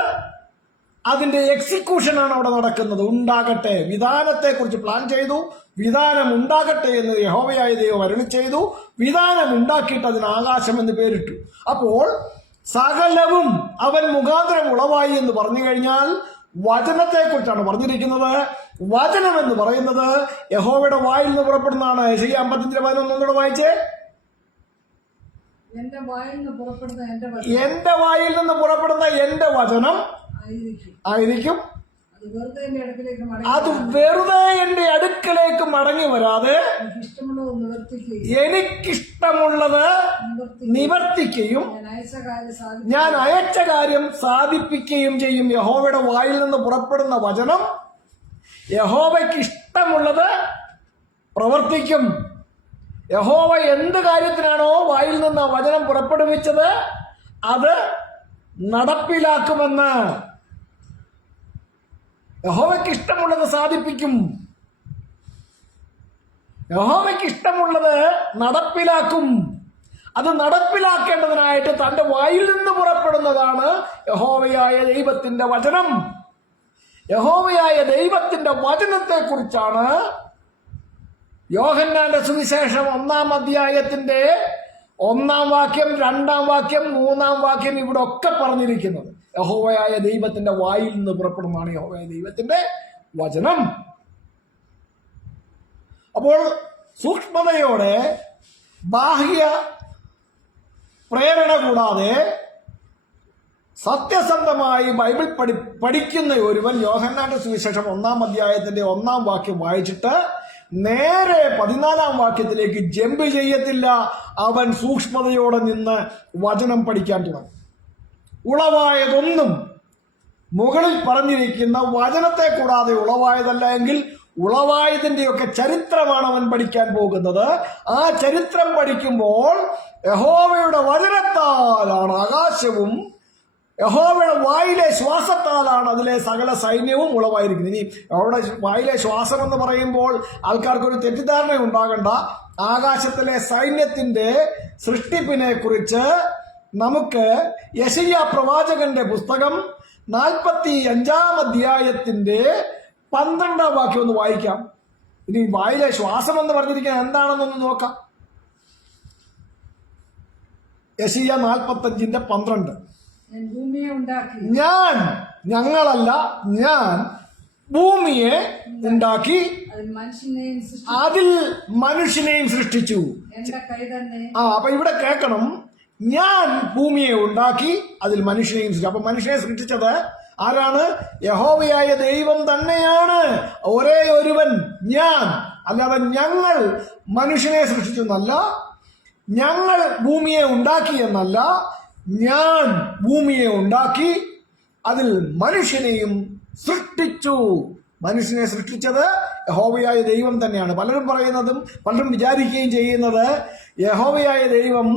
അതിന്റെ എക്സിക്യൂഷനാണ് അവിടെ നടക്കുന്നത്. ഉണ്ടാകട്ടെ, വിധാനത്തെക്കുറിച്ച് പ്ലാൻ ചെയ്തു, വിധാനം ഉണ്ടാകട്ടെ എന്ന് യഹോവയായ ദൈവം അരുളി ചെയ്തു. വിധാനം ഉണ്ടാക്കിയിട്ട് അതിന് ആകാശം എന്ന് പേരിട്ടു. അപ്പോൾ സകലവും അവൻ മുഖാന്തരം ഉളവായി എന്ന് പറഞ്ഞു കഴിഞ്ഞാൽ വചനത്തെക്കുറിച്ചാണ് പറഞ്ഞിരിക്കുന്നത്. വചനം എന്ന് പറയുന്നത് യഹോവയുടെ വായിൽ നിന്ന് പുറപ്പെടുന്നതാണ്. യെശയ്യാ 55:11 ഒന്നുകൂടെ വായിച്ചേ. എന്റെ വായിൽ നിന്ന് പുറപ്പെടുന്ന എന്റെ വചനം ആയിരിക്കും. അത് വെറുതെ എന്റെ അടുക്കലേക്ക് മടങ്ങി വരാതെ എനിക്കിഷ്ടമുള്ളത് നിവർത്തിക്കുകയും ഞാൻ അയച്ച കാര്യം സാധിപ്പിക്കുകയും ചെയ്യും. യഹോവയുടെ വായിൽ നിന്ന് പുറപ്പെടുന്ന വചനം യഹോവയ്ക്ക് ഇഷ്ടമുള്ളത് പ്രവർത്തിക്കും. യഹോവ എന്ത് കാര്യത്തിനാണോ വായിൽ നിന്ന് വചനം പുറപ്പെടുവിച്ചത് അത് നടപ്പിലാക്കുമെന്ന്. യഹോവയ്ക്ക് ഇഷ്ടമുള്ളത് സാധിപ്പിക്കും. യഹോവയ്ക്ക് ഇഷ്ടമുള്ളത് നടപ്പിലാക്കും. അത് നടപ്പിലാക്കേണ്ടതിനായിട്ട് തന്റെ വായിൽ നിന്ന് പുറപ്പെടുന്നതാണ് യഹോവയായ ദൈവത്തിന്റെ വചനം. യഹോവയായ ദൈവത്തിന്റെ വചനത്തെ കുറിച്ചാണ് യോഹന്നാന്റെ സുവിശേഷം 1-ാം അധ്യായത്തിന്റെ 1-ാം വാക്യം, 2-ാം വാക്യം, 3-ാം വാക്യം ഇവിടെ ഒക്കെ പറഞ്ഞിരിക്കുന്നത്. യഹോവയായ ദൈവത്തിന്റെ വായിൽ നിന്ന് പുറപ്പെടുന്നതാണ് യഹോവയായ ദൈവത്തിന്റെ വചനം. അപ്പോൾ സൂക്ഷ്മതയോടെ ബാഹ്യ പ്രേരണ കൂടാതെ സത്യസന്ധമായി ബൈബിൾ പഠിക്കുന്ന ഒരുവൻ യോഹന്നാന്റെ സുവിശേഷം 1-ാം അധ്യായത്തിന്റെ 1-ാം വാക്യം വായിച്ചിട്ട് നേരെ 14-ാം വാക്യത്തിലേക്ക് ജമ്പ് ചെയ്യത്തില്ല. അവൻ സൂക്ഷ്മതയോടെ നിന്ന് വചനം പഠിക്കാൻ തുടങ്ങും. ഉളവായതൊന്നും മുകളിൽ പറഞ്ഞിരിക്കുന്ന വചനത്തെ കൂടാതെ ഉളവായതല്ല എങ്കിൽ ഉളവായതിന്റെയൊക്കെ ചരിത്രമാണ് അവൻ പഠിക്കാൻ പോകുന്നത്. ആ ചരിത്രം പഠിക്കുമ്പോൾ യഹോവയുടെ വചനത്താലാണ് ആകാശവും യഹോവയുടെ വായിലെ ശ്വാസത്താലാണ് അതിലെ സകല സൈന്യവും ഉളവായിരിക്കുന്നത്. ഇനി അവിടെ വായിലെ ശ്വാസം എന്ന് പറയുമ്പോൾ ആൾക്കാർക്കൊരു തെറ്റിദ്ധാരണ ഉണ്ടാകണ്ട. ആകാശത്തിലെ സൈന്യത്തിന്റെ സൃഷ്ടിപ്പിനെ കുറിച്ച് നമുക്ക് യെശയ്യാ പ്രവാചകന്റെ പുസ്തകം 45-ാം അധ്യായത്തിന്റെ 12-ാം വാക്യം ഒന്ന് വായിക്കാം. ഇനി വായിലെ ശ്വാസം എന്ന് പറഞ്ഞിരിക്കുന്നത് എന്താണെന്നൊന്ന് നോക്കാം. യെശയ്യാ 45:12 ഞങ്ങളല്ല ഞാൻ ഭൂമിയെ ഉണ്ടാക്കി അതിൽ മനുഷ്യനെയും സൃഷ്ടിച്ചു. അപ്പൊ ഇവിടെ കേൾക്കണം, ഞാൻ ഭൂമിയെ ഉണ്ടാക്കി അതിൽ മനുഷ്യനെയും സൃഷ്ടിച്ചു. അപ്പൊ മനുഷ്യനെ സൃഷ്ടിച്ചത് ആരാണ്? യഹോവയായ ദൈവം തന്നെയാണ്. ഒരേ ഒരുവൻ ഞാൻ, അല്ലാതെ ഞങ്ങൾ മനുഷ്യനെ സൃഷ്ടിച്ചു എന്നല്ല, ഞങ്ങൾ ഭൂമിയെ ഉണ്ടാക്കി എന്നല്ല, ഞാൻ ഭൂമിയെ ഉണ്ടാക്കി അതിൽ മനുഷ്യനെയും സൃഷ്ടിച്ചു. മനുഷ്യനെ സൃഷ്ടിച്ചത് യഹോവയായ ദൈവം തന്നെയാണ്. പലരും പറയുന്നതും പലരും വിചാരിക്കുകയും ചെയ്യുന്നത് യഹോവയായ ദൈവം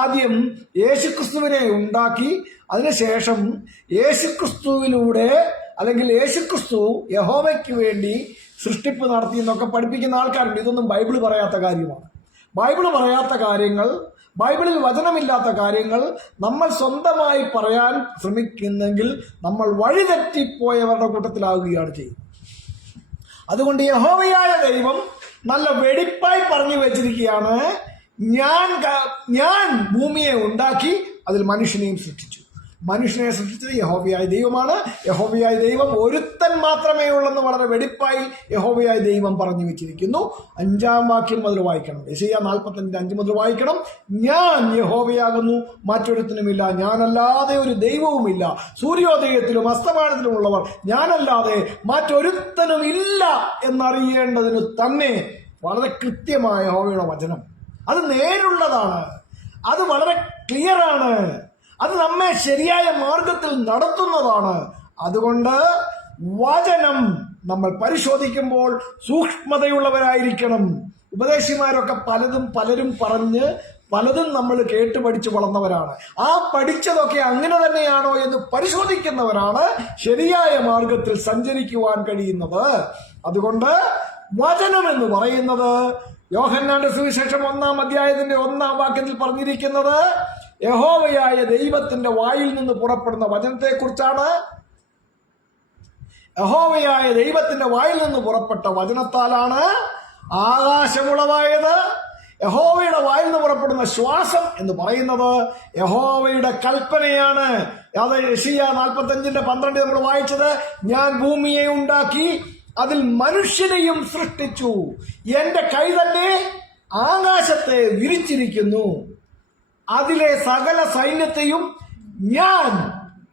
ആദ്യം യേശുക്രിസ്തുവിനെ ഉണ്ടാക്കി അതിനുശേഷം യേശുക്രിസ്തുവിലൂടെ അല്ലെങ്കിൽ യേശുക്രിസ്തു യഹോവയ്ക്ക് വേണ്ടി സൃഷ്ടിപ്പ് നടത്തി എന്നൊക്കെ പഠിപ്പിക്കുന്ന ആൾക്കാരുണ്ട്. ഇതൊന്നും ബൈബിൾ പറയാത്ത കാര്യമാണ്. ബൈബിൾ പറയാത്ത കാര്യങ്ങൾ, ബൈബിളിൽ വചനമില്ലാത്ത കാര്യങ്ങൾ നമ്മൾ സ്വന്തമായി പറയാൻ ശ്രമിക്കുന്നെങ്കിൽ നമ്മൾ വഴിതെറ്റിപ്പോയവരുടെ കൂട്ടത്തിലാവുകയാണ് ചെയ്യുന്നത്. അതുകൊണ്ട് യഹോവയായ ദൈവം നല്ല വെടിപ്പായി പറഞ്ഞു വെച്ചിരിക്കുകയാണ്, ഞാൻ ഭൂമിയെ ഉണ്ടാക്കി അതിൽ മനുഷ്യനെയും സൃഷ്ടിച്ചു. മനുഷ്യനെ സൃഷ്ടിച്ചത് യഹോവയായ ദൈവമാണ്. യഹോവയായ ദൈവം ഒരുത്തൻ മാത്രമേ ഉള്ളെന്ന് വളരെ വെടിപ്പായി യഹോവയായ ദൈവം പറഞ്ഞു വെച്ചിരിക്കുന്നു. 5-ാം വാക്യം മുതൽ വായിക്കണം. യെശയ്യാ 45:5 മുതൽ വായിക്കണം. ഞാൻ യഹോവയാകുന്നു, മറ്റൊരുത്തനുമില്ല, ഞാനല്ലാതെ ഒരു ദൈവവുമില്ല. സൂര്യോദയത്തിലും അസ്തമാനത്തിലുമുള്ളവർ ഞാനല്ലാതെ മറ്റൊരുത്തനും ഇല്ല എന്നറിയേണ്ടതിന് തന്നെ. വളരെ കൃത്യമായ യഹോവയുടെ വചനം. അത് നേരുള്ളതാണ്, അത് വളരെ ക്ലിയറാണ്, അത് നമ്മെ ശരിയായ മാർഗത്തിൽ നടത്തുന്നതാണ്. അതുകൊണ്ട് വചനം നമ്മൾ പരിശോധിക്കുമ്പോൾ സൂക്ഷ്മതയുള്ളവരായിരിക്കണം. ഉപദേശിമാരൊക്കെ പലരും പറഞ്ഞ് പലതും നമ്മൾ കേട്ട് പഠിച്ചു വളർന്നവരാണ്. ആ പഠിച്ചതൊക്കെ അങ്ങനെ തന്നെയാണോ എന്ന് പരിശോധിക്കുന്നവരാണ് ശരിയായ മാർഗത്തിൽ സഞ്ചരിക്കുവാൻ കഴിയുന്നത്. അതുകൊണ്ട് വചനം എന്ന് പറയുന്നത് യോഹന്നാന്റെ സുവിശേഷം 1-ാം അധ്യായത്തിന്റെ 1-ാം വാക്യത്തിൽ പറഞ്ഞിരിക്കുന്നത് യഹോവയായ ദൈവത്തിന്റെ വായിൽ നിന്ന് പുറപ്പെടുന്ന വചനത്തെക്കുറിച്ചാണ്. യഹോവയായ ദൈവത്തിന്റെ വായിൽ നിന്ന് പുറപ്പെട്ട വചനത്താലാണ് ആകാശമുളവായത്. യഹോവയുടെ വായിൽ നിന്ന് പുറപ്പെടുന്ന ശ്വാസം എന്ന് പറയുന്നത് യഹോവയുടെ കൽപ്പനയാണ്. അത് യെശയ്യാ 45:12 നമ്മൾ വായിച്ചത്, ഞാൻ ഭൂമിയെ ഉണ്ടാക്കി അതിൽ മനുഷ്യനെയും സൃഷ്ടിച്ചു, എന്റെ കൈ തന്നെ ആകാശത്തെ വിരിച്ചിരിക്കുന്നു, അതിലെ സകല സൈന്യത്തെയും ഞാൻ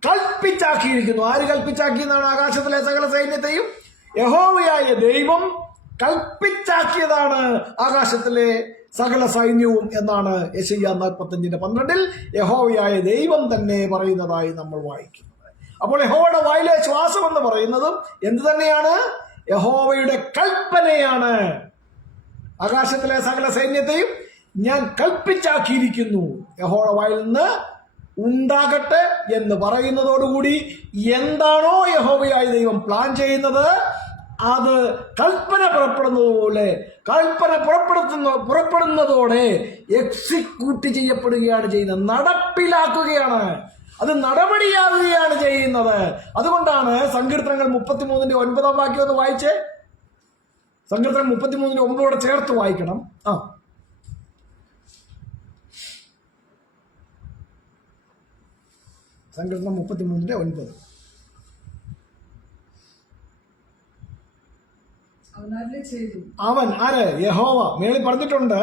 കൽപ്പിച്ചാക്കിയിരിക്കുന്നു. ആര് കൽപ്പിച്ചാക്കി എന്നാണ്? ആകാശത്തിലെ സകല സൈന്യത്തെയും യഹോവയായ ദൈവം കൽപ്പിച്ചാക്കിയതാണ് ആകാശത്തിലെ സകല സൈന്യവും എന്നാണ് യെശയ്യാ 45:12 യഹോവയായ ദൈവം തന്നെ പറയുന്നതായി നമ്മൾ വായിക്കുന്നത്. അപ്പോൾ യഹോവയുടെ വായിലെ ശ്വാസം എന്ന് പറയുന്നതും എന്ത് തന്നെയാണ്? യഹോവയുടെ കൽപ്പനയാണ്. ആകാശത്തിലെ സകല സൈന്യത്തെയും ഞാൻ കൽപ്പിച്ചാക്കിയിരിക്കുന്നു. യഹോവയുടെ വായിൽ നിന്ന് ഉണ്ടാകട്ടെ എന്ന് പറയുന്നതോടുകൂടി എന്താണോ യഹോവയായ ദൈവം പ്ലാൻ ചെയ്യുന്നത് അത് കൽപ്പന പുറപ്പെടുന്നതോടെ എക്സിക്യൂട്ട് ചെയ്യപ്പെടുകയാണ് ചെയ്യുന്നത്, നടപ്പിലാക്കുകയാണ്, അത് നടപടിയാവുകയാണ് ചെയ്യുന്നത്. അതുകൊണ്ടാണ് സങ്കീർത്തനങ്ങൾ 33:9 വാക്യം ഒന്ന് വായിച്ചേ. സങ്കീർത്തനം 33:9 ചേർത്ത് വായിക്കണം. സങ്കീർത്തനം 33:9. അവൻ ആര്? യഹോവ. മേളിൽ പറഞ്ഞിട്ടുണ്ട്,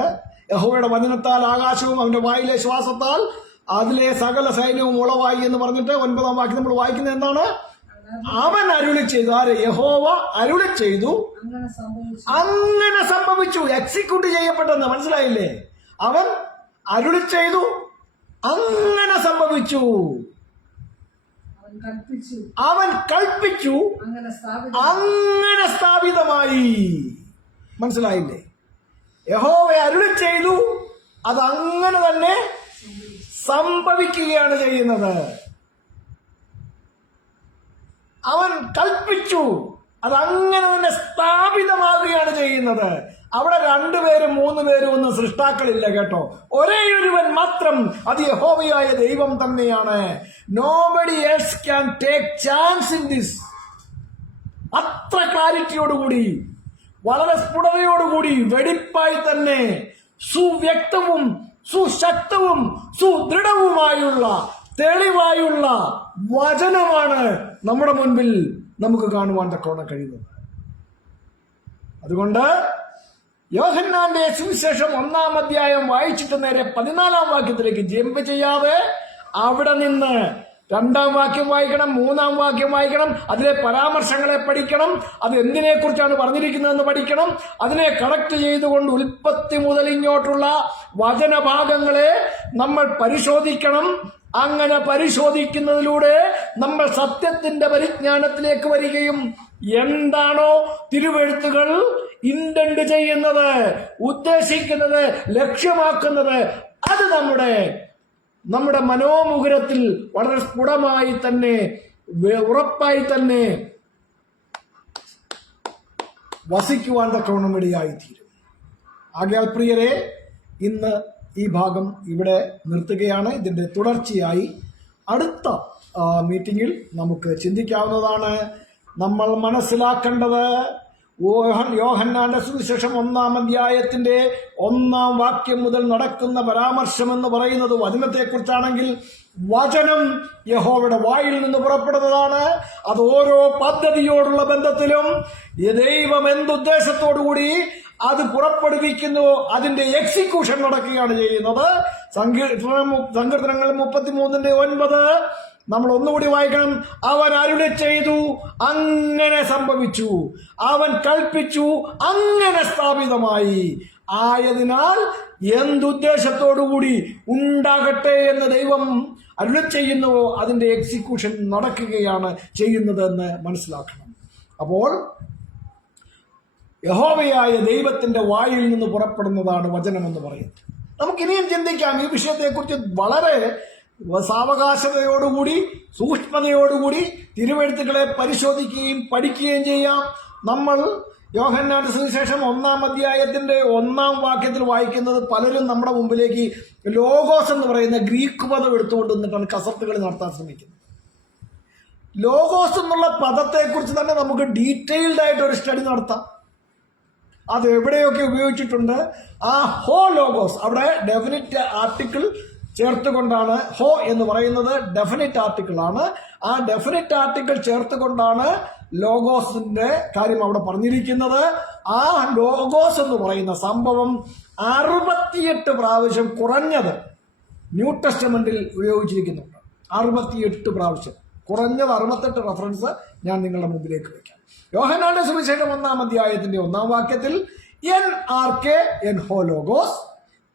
യഹോവയുടെ വചനത്താൽ ആകാശവും അവന്റെ വായിലെ ശ്വാസത്താൽ അതിലെ സകല സൈന്യവും ഉളവായി എന്ന് പറഞ്ഞിട്ട് 9-ാം വാക്യം നമ്മൾ വായിക്കുന്നത് എന്താണ്? അവൻ അരുളി ചെയ്തു. ആര്? യഹോവ അരുളി ചെയ്തു, അങ്ങനെ സംഭവിച്ചു. എക്സിക്യൂട്ട് ചെയ്യപ്പെട്ടെന്ന് മനസ്സിലായില്ലേ? അവൻ അരുളി ചെയ്തു, അങ്ങനെ സംഭവിച്ചു. അവൻ കൽപ്പിച്ചു, അങ്ങനെ സ്ഥാപിതമായി. മനസ്സിലായില്ലേ? യഹോവ അരുളി ചെയ്തു, അത് അങ്ങനെ തന്നെ സംഭവിക്കുകയാണ് ചെയ്യുന്നത്. അവൻ കൽപ്പിച്ചു, അത് അങ്ങനെ തന്നെ സ്ഥാപിതമാകുകയാണ് ചെയ്യുന്നത്. അവിടെ 2 പേരും 3 പേരും ഒന്നും സൃഷ്ടാക്കളില്ല കേട്ടോ. ഒരേ ഒരുവൻ മാത്രം, അത് യഹോവയായ ദൈവം തന്നെയാണ്. Nobody else can take chance in this. അത്ര ക്ലാരിറ്റിയോടുകൂടി, വളരെ സ്ഫുടതയോടുകൂടി, വെടിപ്പായി തന്നെ സുവ്യക്തവും സുശക്തവും സുദൃഢവുമായുള്ള തെളിവായുള്ള വചനമാണ് നമ്മുടെ മുൻപിൽ നമുക്ക് കാണുവാൻ തക്കവണ്ണം കഴിയുന്നത്. അതുകൊണ്ട് യോഹന്നാന്റെ സുവിശേഷം 1-ാം അധ്യായം വായിച്ചിട്ട് നേരെ 14-ാം വാക്യത്തിലേക്ക് ജമ്പ് ചെയ്യാതെ അവിടെ നിന്ന് 2-ാം വാക്യം വായിക്കണം, 3-ാം വാക്യം വായിക്കണം, അതിലെ പരാമർശങ്ങളെ പഠിക്കണം, അത് എന്തിനെ കുറിച്ചാണ് പറഞ്ഞിരിക്കുന്നതെന്ന് പഠിക്കണം. അതിനെ കണക്ട് ചെയ്തുകൊണ്ട് ഉൽപ്പത്തി മുതൽ ഇങ്ങോട്ടുള്ള വചനഭാഗങ്ങളെ നമ്മൾ പരിശോധിക്കണം. അങ്ങനെ പരിശോധിക്കുന്നതിലൂടെ നമ്മൾ സത്യത്തിന്റെ പരിജ്ഞാനത്തിലേക്ക് വരികയും എന്താണോ തിരുവെഴുത്തുകൾ ഇന്റന്റ് ചെയ്യുന്നത്, ഉദ്ദേശിക്കുന്നത്, ലക്ഷ്യമാക്കുന്നത്, അത് നമ്മുടെ മനോമുകുരത്തിൽ വളരെ സ്ഫുടമായി തന്നെ, ഉറപ്പായി തന്നെ വസിക്കുവാൻ തക്കവണ്ണം ഇടയായിത്തീരും. ആകയാൽ പ്രിയരെ, ഇന്ന് ഈ ഭാഗം ഇവിടെ നിർത്തുകയാണ്. ഇതിന്റെ തുടർച്ചയായി അടുത്ത മീറ്റിംഗിൽ നമുക്ക് ചിന്തിക്കാവുന്നതാണ്. നമ്മൾ മനസ്സിലാക്കേണ്ടത് യോഹന്നാന്റെ സുവിശേഷം 1-ാം അധ്യായത്തിന്റെ 1-ാം വാക്യം മുതൽ നടക്കുന്ന പരാമർശം എന്ന് പറയുന്നത് വചനത്തെക്കുറിച്ചാണെങ്കിൽ, വചനം യഹോവയുടെ വായിൽ നിന്ന് പുറപ്പെടുന്നതാണ്. അത് ഓരോ പദ്ധതിയോടുള്ള ബന്ധത്തിലും ദൈവം എന്തുദ്ദേശത്തോടുകൂടി അത് പുറപ്പെടുവിക്കുന്നു, അതിന്റെ എക്സിക്യൂഷൻ നടക്കുകയാണ് ചെയ്യുന്നത്. സങ്കീർത്തനങ്ങൾ 33:9 നമ്മൾ ഒന്നുകൂടി വായിക്കണം. അവൻ അരുളി ചെയ്തു, അങ്ങനെ സംഭവിച്ചു. അവൻ കൽപ്പിച്ചു, അങ്ങനെ സ്ഥാപിതമായി. ആയതിനാൽ എന്തുദ്ദേശത്തോടുകൂടി ഉണ്ടാകട്ടെ എന്ന് ദൈവം അരുളി ചെയ്യുന്നുവോ അതിന്റെ എക്സിക്യൂഷൻ നടക്കുകയാണ് ചെയ്യുന്നതെന്ന് മനസ്സിലാക്കണം. അപ്പോൾ യഹോവയായ ദൈവത്തിന്റെ വായിൽ നിന്ന് പുറപ്പെടുന്നതാണ് വചനമെന്ന് പറയുന്നത്. നമുക്കിനിയും ചിന്തിക്കാം ഈ വിഷയത്തെക്കുറിച്ച് വളരെ സാവകാശതയോടുകൂടി, സൂക്ഷ്മതയോടുകൂടി തിരുവെഴുത്തുകളെ പരിശോധിക്കുകയും പഠിക്കുകയും ചെയ്യാം. നമ്മൾ യോഹന്നാന്റെ സുവിശേഷം 1-ാം അധ്യായത്തിന്റെ 1-ാം വാക്യത്തിൽ വായിക്കുന്നത് പലരും നമ്മുടെ മുമ്പിലേക്ക് ലോഗോസ് എന്ന് പറയുന്ന ഗ്രീക്ക് പദം എടുത്തുകൊണ്ട് വന്നിട്ടാണ് കസർത്തുകൾ നടത്താൻ ശ്രമിക്കുന്നത്. ലോഗോസ് എന്നുള്ള പദത്തെക്കുറിച്ച് തന്നെ നമുക്ക് ഡീറ്റെയിൽഡ് ആയിട്ട് ഒരു സ്റ്റഡി നടത്താം. അത് എവിടെയൊക്കെ ഉപയോഗിച്ചിട്ടുണ്ട്. ആ ഹോ ലോഗോസ്, അവിടെ ഡെഫിനിറ്റ് ആർട്ടിക്കിൾ ചേർത്തുകൊണ്ടാണ്, ഹോ എന്ന് പറയുന്നത് ഡെഫിനിറ്റ് ആർട്ടിക്കിൾ ആണ്. ആ ഡെഫിനിറ്റ് ആർട്ടിക്കിൾ ചേർത്തുകൊണ്ടാണ് ലോഗോസിന്റെ കാര്യം അവിടെ പറഞ്ഞിരിക്കുന്നത്. ആ ലോഗോസ് എന്ന് പറയുന്ന സംഭവം 68 പ്രാവശ്യം കുറഞ്ഞത് ന്യൂ ടെസ്റ്റമെന്റിൽ ഉപയോഗിച്ചിരിക്കുന്നുണ്ട്. 68 പ്രാവശ്യം, കുറഞ്ഞത് 68 റെഫറൻസ് ഞാൻ നിങ്ങളുടെ മുമ്പിലേക്ക് വയ്ക്കാം. യോഹന്നാന്റെ സുവിശേഷം 1-ാം അധ്യായത്തിന്റെ 1-ാം വാക്യത്തിൽ NRK en ho logos,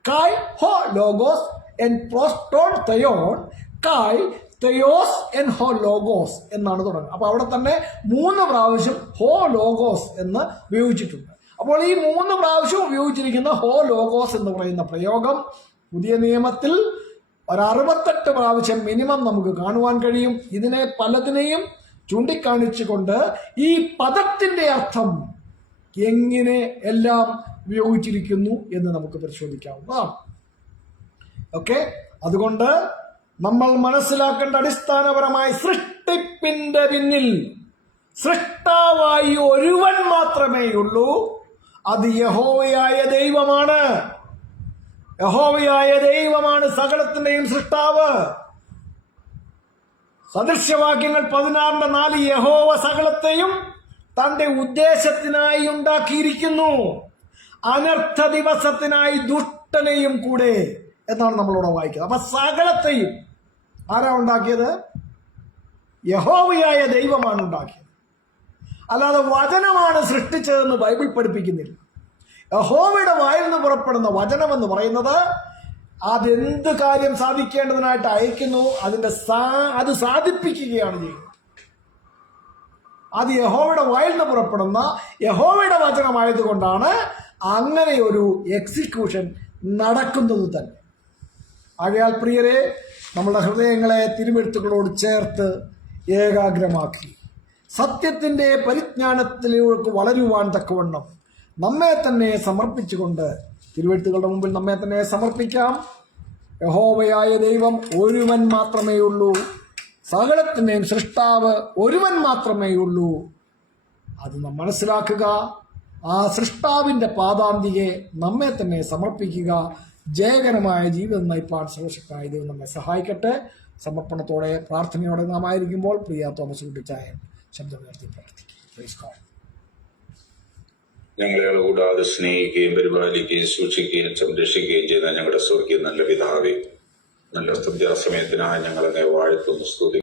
kai ho logos en proston theon, kai theos en ho logos എന്നാണ് തുടങ്ങുന്നത്. അപ്പൊ അവിടെ തന്നെ 3 പ്രാവശ്യം ഹോ ലോഗോസ് എന്ന് ഉപയോഗിച്ചിട്ടുണ്ട്. അപ്പോൾ ഈ 3 പ്രാവശ്യം ഉപയോഗിച്ചിരിക്കുന്ന ഹോ ലോഗോസ് എന്ന് പറയുന്ന പ്രയോഗം പുതിയ നിയമത്തിൽ 68 പ്രാവശ്യം മിനിമം നമുക്ക് കാണുവാൻ കഴിയും. ഇതിനെ പലതിനെയും ചൂണ്ടിക്കാണിച്ചുകൊണ്ട് ഈ പദത്തിന്റെ അർത്ഥം എങ്ങനെ എല്ലാം ഉപയോഗിച്ചിരിക്കുന്നു എന്ന് നമുക്ക് പരിശോധിക്കാവുന്നതാണ്. ഓക്കെ, അതുകൊണ്ട് നമ്മൾ മനസ്സിലാക്കേണ്ട അടിസ്ഥാനപരമായി സൃഷ്ടിപ്പിന്റെ പിന്നിൽ സൃഷ്ടാവായി ഒരുവൻ മാത്രമേ ഉള്ളൂ. അത് യഹോവയായ ദൈവമാണ്. യഹോവയായ ദൈവമാണ് സകലത്തിന്റെയും സൃഷ്ടാവ്. സദൃശ്യവാക്യങ്ങൾ 16:4 യഹോവ സകലത്തെയും തന്റെ ഉദ്ദേശത്തിനായി ഉണ്ടാക്കിയിരിക്കുന്നു, അനർത്ഥ ദിവസത്തിനായി ദുഷ്ടനെയും കൂടെ എന്നാണ് നമ്മളോട് വായിക്കുന്നത്. അപ്പൊ സകലത്തെയും ആരാ ഉണ്ടാക്കിയത്? യഹോവയായ ദൈവമാണ് ഉണ്ടാക്കിയത്. അല്ലാതെ വചനമാണ് സൃഷ്ടിച്ചതെന്ന് ബൈബിൾ പഠിപ്പിക്കുന്നില്ല. യഹോവയുടെ വായിൽ നിന്ന് പുറപ്പെടുന്ന വചനം എന്ന് പറയുന്നത് അതെന്ത് കാര്യം സാധിക്കേണ്ടതിനായിട്ട് അയക്കുന്നു, അത് സാധിപ്പിക്കുകയാണ് ചെയ്യുന്നത്. അത് യഹോവയുടെ വായിൽ നിന്ന് പുറപ്പെടുന്ന യഹോവയുടെ വചനമായതുകൊണ്ടാണ് അങ്ങനെ ഒരു എക്സിക്യൂഷൻ നടക്കുന്നത് തന്നെ. ആകയാൽ പ്രിയരെ, നമ്മുടെ ഹൃദയങ്ങളെ തിരുവെഴുത്തുകളോട് ചേർത്ത് ഏകാഗ്രമാക്കി സത്യത്തിന്റെ പരിജ്ഞാനത്തിലേക്ക് വളരുവാൻ തക്കവണ്ണം നമ്മെ തന്നെ സമർപ്പിച്ചുകൊണ്ട് തിരുവെഴുത്തുകളുടെ മുമ്പിൽ നമ്മെ തന്നെ സമർപ്പിക്കാം. യഹോവയായ ദൈവം ഒരുവൻ മാത്രമേ ഉള്ളൂ. സകലത്തിന്റെയും സൃഷ്ടാവ് ഒരുവൻ മാത്രമേ ഉള്ളൂ. അത് നാം മനസ്സിലാക്കുക. ആ സൃഷ്ടാവിന്റെ പാദാന്തിയെ നമ്മെ തന്നെ സമർപ്പിക്കുക. ജയകരമായ ജീവിതം നയിപ്പാൻ സർവശക്തനായ ദൈവം നമ്മെ സഹായിക്കട്ടെ. സമർപ്പണത്തോടെ പ്രാർത്ഥനയോടെ നാം ആയിരിക്കുമ്പോൾ പ്രിയ തോമസ് കുട്ടിച്ചായൻ ശബ്ദമുയർത്തി പ്രാർത്ഥിക്കും. ഞങ്ങളെ കൂടാതെ സ്നേഹിക്കുകയും പരിപാലിക്കുകയും സൂക്ഷിക്കുകയും സംരക്ഷിക്കുകയും ചെയ്യുന്ന ഞങ്ങളുടെ സ്വർഗീയ നല്ല പിതാവേ, നല്ല സന്ധ്യാസമയത്തിനായി ഞങ്ങളെ വാഴ്ത്തുന്നു, സ്തുതി